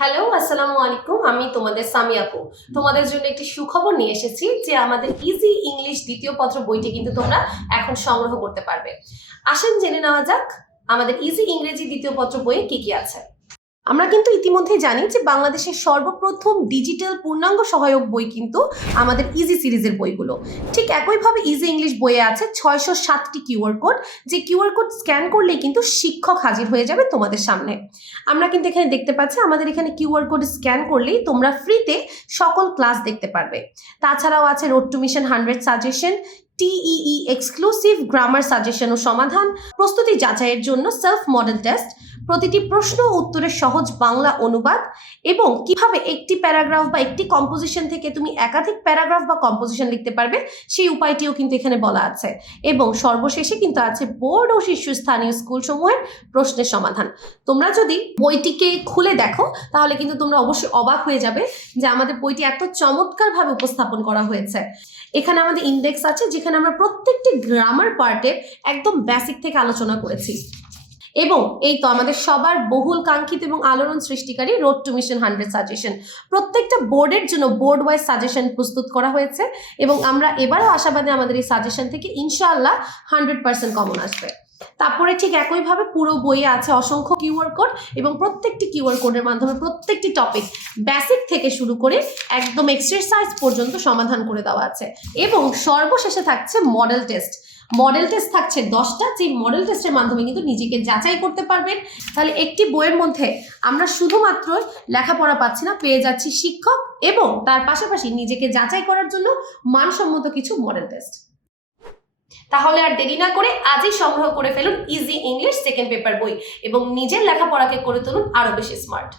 Hello, আসসালামু আলাইকুম। আমি তোমাদের সামি আপু। তোমাদের জন্য একটি সুখবর নিয়ে এসেছি যে আমাদের ইজি ইংলিশ দ্বিতীয় পত্র বইটি কিন্তু তোমরা এখন সংগ্রহ করতে পারবে। আসেন জেনে নেওয়া যাক আমাদের ইজি ইংরেজি দ্বিতীয় পত্র বইয়ে কি কি আছে। আমরা কিন্তু ইতিমধ্যেই জানি যে বাংলাদেশের সর্বপ্রথম ডিজিটাল পূর্ণাঙ্গ সহায়ক বই কিন্তু আমাদের ইজি সিরিজের বইগুলো। ঠিক একইভাবে ইজি ইংলিশ বইয়ে আছে 607টি কিউআর কোড, যে কিউআর কোড স্ক্যান করলেই কিন্তু শিক্ষক হাজির হয়ে যাবে তোমাদের সামনে। আমরা কিন্তু এখানে দেখতে পাচ্ছি আমাদের এখানে কিউআর কোড স্ক্যান করলেই তোমরা ফ্রিতে সকল ক্লাস দেখতে পারবে। তাছাড়াও আছে রোড টু মিশন 100 সাজেশন, টিইই এক্সক্লুসিভ গ্রামার সাজেশন ও সমাধান, প্রস্তুতি যাচাইয়ের জন্য সেলফ মডেল টেস্ট, প্রতিটি প্রশ্ন ও উত্তরের সহজ বাংলা অনুবাদ, এবং কিভাবে একটি প্যারাগ্রাফ বা একটি কম্পোজিশন থেকে তুমি একাধিক প্যারাগ্রাফ বা কম্পোজিশন লিখতে পারবে সেই উপায়টিও কিন্তু এখানে বলা আছে। এবং সর্বশেষে কিন্তু আছে বোর্ড ও শীর্ষস্থানীয় স্কুলসমূহের প্রশ্নের সমাধান। তোমরা যদি বইটিকে খুলে দেখো তাহলে কিন্তু তোমরা অবশ্যই অবাক হয়ে যাবে যে আমাদের বইটি এত চমৎকারভাবে উপস্থাপন করা হয়েছে। এখানে আমাদের ইন্ডেক্স আছে যেখানে আমরা প্রত্যেকটি গ্রামার পার্টে একদম বেসিক থেকে আলোচনা করেছি। এবং এই তো আমাদের সবার বহুল কাঙ্ক্ষিত এবং আলোড়ন সৃষ্টিকারী রোড টু মিশন 100 সাজেশন, প্রত্যেকটা বোর্ডের জন্য বোর্ড ওয়াইজ সাজেশন প্রস্তুত করা হয়েছে এবং আমরা এবারও আশাবাদী আমাদের এই সাজেশন থেকে ইনশাআল্লাহ 100% কমন আসবে। তারপরে ঠিক একইভাবে পুরো বইয়ে আছে অসংখ্য কিউআর কোড এবং প্রত্যেকটি কিউআর কোডের মাধ্যমে প্রত্যেকটি টপিক বেসিক থেকে শুরু করে একদম এক্সারসাইজ পর্যন্ত সমাধান করে দেওয়া আছে। এবং সর্বশেষে থাকছে মডেল টেস্ট। মডেল টেস্ট থাকছে 10টা, যে মডেল টেস্টের মাধ্যমে কিন্তু নিজেকে যাচাই করতে পারবেন। তাহলে একটি বইয়ের মধ্যে আমরা শুধুমাত্র লেখাপড়া পাচ্ছি না, পেয়ে যাচ্ছি শিক্ষক এবং তার পাশাপাশি নিজেকে যাচাই করার জন্য মানসম্মত কিছু মডেল টেস্ট। তাহলে আর দেরি না করে আজই সংগ্রহ করে ফেলুন ইজি ইংলিশ সেকেন্ড পেপার বই এবং নিজের লেখাপড়াকে করে তুলুন আরো বেশি স্মার্ট।